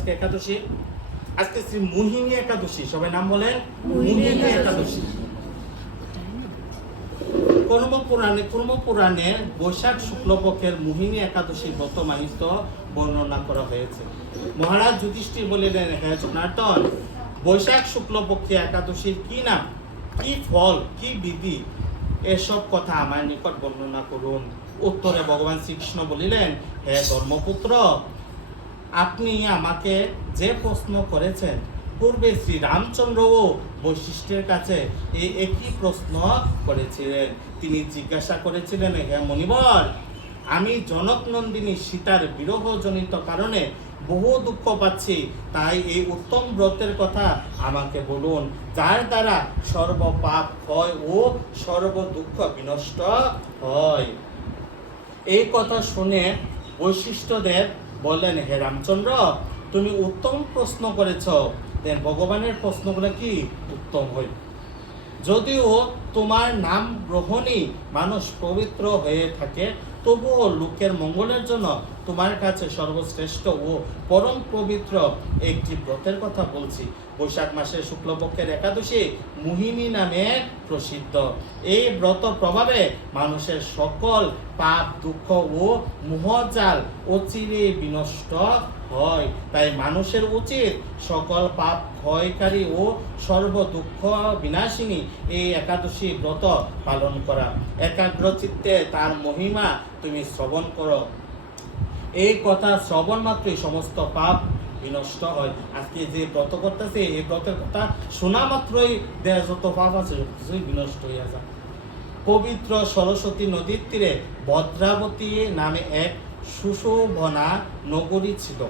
আজকে একাদশী, আজকে শ্রী মোহিনী একাদশী। সবাই নাম বলেন মোহিনী একাদশী। কর্মপুরাণে বৈশাখ শুক্লপক্ষের মোহিনী একাদশী ব্রত মাহিত্য বর্ণনা করা হয়েছে। মহারাজ যুধিষ্ঠির বলিলেন, হে জনার্দন, বৈশাখ শুক্লপক্ষে একাদশীর কি নাম, কি ফল, কি বিধি, এসব কথা আমার নিকট বর্ণনা করুন। উত্তরে ভগবান শ্রীকৃষ্ণ বলিলেন, হে ধর্মপুত্র, আপনি আমাকে যে প্রশ্ন করেছেন, পূর্বে শ্রী রামচন্দ্রও বৈশিষ্ট্যের কাছে এই একই প্রশ্ন করেছিলেন। তিনি জিজ্ঞাসা করেছিলেন, হে মণিবর, আমি জনক নন্দিনী সীতার বিরহজনিত কারণে বহু দুঃখ পাচ্ছি, তাই এই উত্তম ব্রতের কথা আমাকে বলুন, যার দ্বারা সর্বপাপ ক্ষয় ও সর্ব দুঃখ বিনষ্ট হয়। এই কথা শুনে বৈশিষ্ট্যদেব বললেন, হে রামচন্দ্র, তুমি উত্তম প্রশ্ন করেছ। ভগবানের প্রশ্নগুলো কি উত্তম হয়। যদিও তোমার নাম গ্রহণই মানুষ পবিত্র হয়ে থাকে, তবুও লোকের মঙ্গলের জন্য তোমার কাছে সর্বশ্রেষ্ঠ ও পরম পবিত্র একটি ব্রতের কথা বলছি। বৈশাখ মাসের শুক্লপক্ষের একাদশী মোহিনী নামে প্রসিদ্ধ। এই ব্রত প্রভাবে মানুষের সকল পাপ, দুঃখ ও মোহজাল অচিরে বিনষ্ট হয়। তাই মানুষের উচিত সকল পাপ ক্ষয়কারী ও সর্ব দুঃখ বিনাশিনী এই একাদশী ব্রত পালন করা। একাগ্র চিত্তে তার মহিমা তুমি শ্রবণ করো। এই কথা শ্রবণ মাত্রই সমস্ত পাপ বিনষ্ট হয়। আজকে যে ব্রত করতেছে, এই ব্রতের কথা শোনা মাত্রই দেহ যত পাপ আছে কিছুই বিনষ্ট হইয়া যায়। পবিত্র সরস্বতী নদীর তীরে ভদ্রাবতী নামে এক সুশোভনা নগরী ছিল।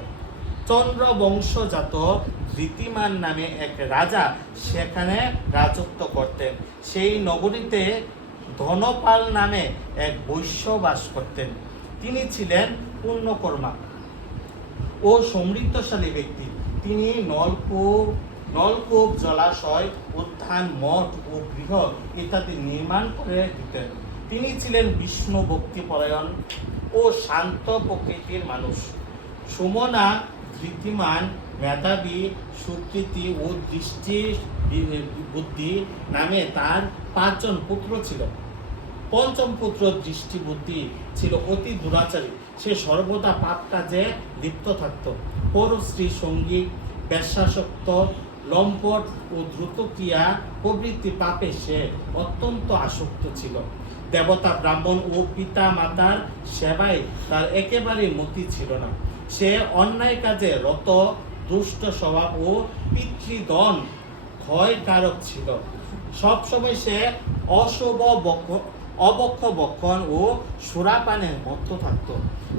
চন্দ্রবংশজাত ধৃতিমান নামে এক রাজা সেখানে রাজত্ব করতেন। সেই নগরীতে ধনপাল নামে এক বৈশ্য বাস করতেন। তিনি ছিলেন পুণ্যকর্মা ও সমৃদ্ধশালী ব্যক্তি। তিনি নলকূপ, জলাশয়, উদ্যান, মঠ ও গৃহ ইত্যাদি নির্মাণ করে দিতেন। তিনি ছিলেন বিষ্ণু ভক্তিপরায়ণ ও শান্ত প্রকৃতির মানুষ। সুমনা, ধৃতিমান, মেধাবী, সুকৃতি ও দৃষ্টি বুদ্ধি নামে তার 5 জন পুত্র ছিল। পঞ্চম পুত্র দৃষ্টিবুদ্ধি ছিল অতি দুরাচারী। সে সর্বদা পাপ কাজে লিপ্ত থাকত। পরশ্রী, সঙ্গী, বেশ্যাসক্ত, লম্পট ও দ্রুতক্রিয়া প্রভৃতি পাপে সে অত্যন্ত আসক্ত ছিল। দেবতা, ব্রাহ্মণ ও পিতা মাতার সেবায় তার একেবারেই মতি ছিল না। সে অন্যায় কাজে রত, দুষ্ট স্বভাব ও পিতৃদন ক্ষয়কারক ছিল। সবসময় সে অবক্ষবক্ষণ ও সুরাপানের মত্ত থাকত।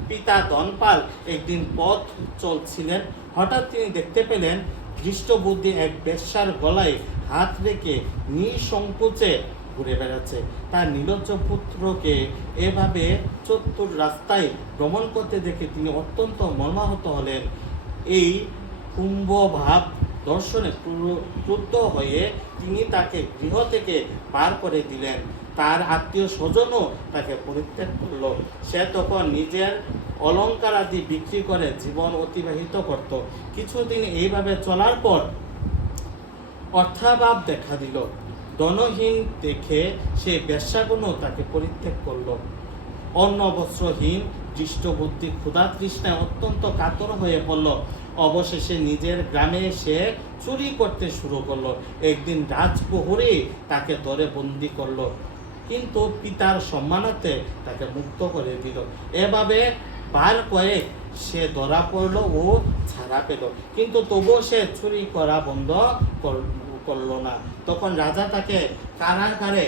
পিতা ধনপাল একদিন পথ চলছিলেন। হঠাৎ তিনি দেখতে পেলেন দৃষ্টবুদ্ধি এক বেশ্যার গলায় হাত রেখে নিঃসংকোচে ঘুরে বেড়াচ্ছে। তার নির্লজ্জ পুত্রকে এভাবে চতুর রাস্তায় ভ্রমণ করতে দেখে তিনি অত্যন্ত মর্মাহত হলেন। এই কুম্ভভাব দর্শনে ক্রুদ্ধ হয়ে তিনি তাকে গৃহ থেকে বার করে দিলেন। তার আত্মীয় স্বজনও তাকে পরিত্যাগ করল। সে তখন নিজের অলংকার আদি বিক্রি করে জীবন অতিবাহিত করত। কিছুদিন এইভাবে চলার পর অর্থাভাব দেখা দিল। ধনহীন দেখে সে বেশ্যাগুণও তাকে পরিত্যাগ করল। অন্ন বস্ত্রহীন দৃষ্টবুদ্ধি ক্ষুধা তৃষ্ণায় অত্যন্ত কাতর হয়ে পড়ল। অবশেষে নিজের গ্রামে সে চুরি করতে শুরু করলো। একদিন রাজপ্রহরী তাকে ধরে বন্দি করলো, কিন্তু পিতার সম্মানার্থে তাকে মুক্ত করে দিল। এভাবে বার কয়েক সে ধরা পড়ল ও ছাড়া পেল, কিন্তু তবুও সে চুরি করা বন্ধ করলো না। তখন রাজা তাকে কারাগারে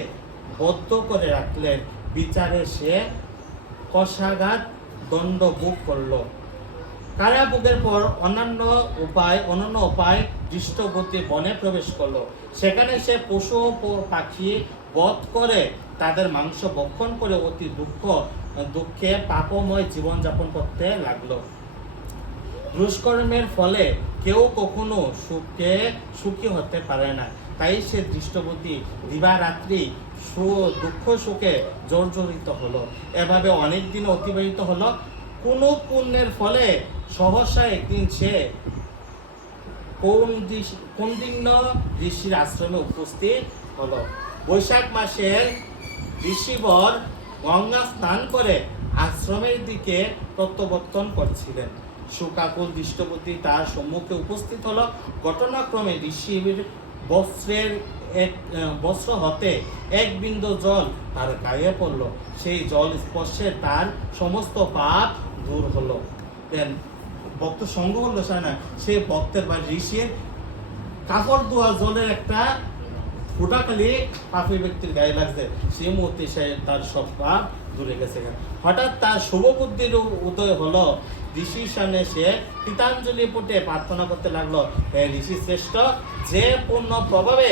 বদ্ধ করে রাখলেন। বিচারে সে কষাঘাত দণ্ড ভোগ করলো। কারাভোগের পর অনন্য উপায় দৃষ্টবুদ্ধি বনে প্রবেশ করলো। সেখানে সে পশু ও পাখি বধ করে তাদের মাংস ভক্ষণ করে অতি দুঃখে পাপময় জীবনযাপন করতে লাগলো। দুষ্কর্মের ফলে কেউ কখনো সুখী হতে পারে না। তাই সে দৃষ্টবুদ্ধি দিবারাত্রি দুঃখ সুখে জর্জরিত হলো। এভাবে অনেক দিন অতিবাহিত হলো। কোনো পুণ্যের ফলে সহসা একদিন সে কৌন্ডিন্য ঋষির আশ্রমে উপস্থিত হলো। বৈশাখ মাসের ঋষিবর গঙ্গা স্নান করে আশ্রমের দিকে প্রত্যাবর্তন করছিলেন। শোকাকুল দৃষ্টপতি তার সম্মুখে উপস্থিত হলো। ঘটনাক্রমে ঋষির বস্ত্র হতে এক বিন্দু জল তার গায়ে পড়ল। সেই জল স্পর্শে তার সমস্ত পাপ দূর হলো। দেন ভক্ত সঙ্গ হলো না, সেই ভক্তের বা ঋষির কাপড় ধোয়া জলের একটা ফোটাখালি পাপী ব্যক্তির গায়ে লাগছে, সেই মুহূর্তে সে তার সব পাপ দূরে গেছে। হঠাৎ তার শুভ বুদ্ধির উদয় হলো। ঋষির সামনে সে কৃতাঞ্জলি পুটে প্রার্থনা করতে লাগলো, হে ঋষি শ্রেষ্ঠ, যে পূর্ণ প্রভাবে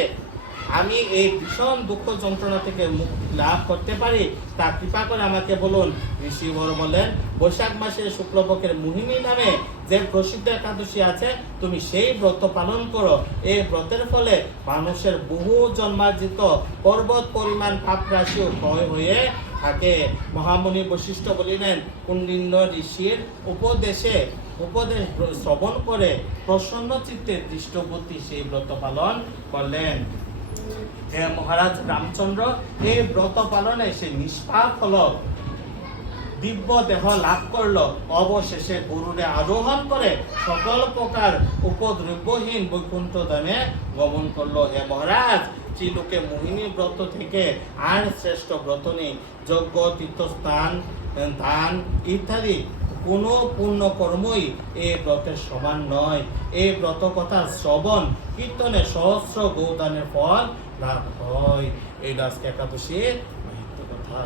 আমি এই ভীষণ দুঃখ যন্ত্রণা থেকে মুক্তি লাভ করতে পারি তা কৃপা করে আমাকে বলুন। ঋষি বর বলেন, বৈশাখ মাসের শুক্লপক্ষের মোহিনী নামে যে প্রসিদ্ধ একাদশী আছে, তুমি সেই ব্রত পালন করো। এই ব্রতের ফলে মানুষের বহু জন্মার্জিত পর্বত পরিমাণ পাপ রাশিও ক্ষয় হয়ে থাকে। মহামুনি বৈশিষ্ট্য বলিলেন, কুণ্ডিন্য ঋষির উপদেশ শ্রবণ করে প্রসন্ন চিত্তে দৃষ্টপতি সেই ব্রত পালন করলেন। হে মহারাজ রামচন্দ্র, এই ব্রত পালনে সে নিষ্পাপ হলো, দিব্য দেহ লাভ করলো, অবশেষে গরুড়ে আরোহণ করে সকল প্রকার উপদ্রব্যহীন বৈকুণ্ঠ ধামে গমন করলো। হে মহারাজ, ত্রিলোকে মোহিনী ব্রত থেকে আর শ্রেষ্ঠ ব্রত নেই। যজ্ঞ, তীর্থস্থান, দান ইত্যাদি কোনো পূর্ণ কর্মই এই ব্রতের সমান নয়। এই ব্রত কথা শ্রবণ কীর্তনে সহস্র গৌদানের ফল লাভ হয়। এই আজকে একাদশীর মাহাত্ম্য কথা।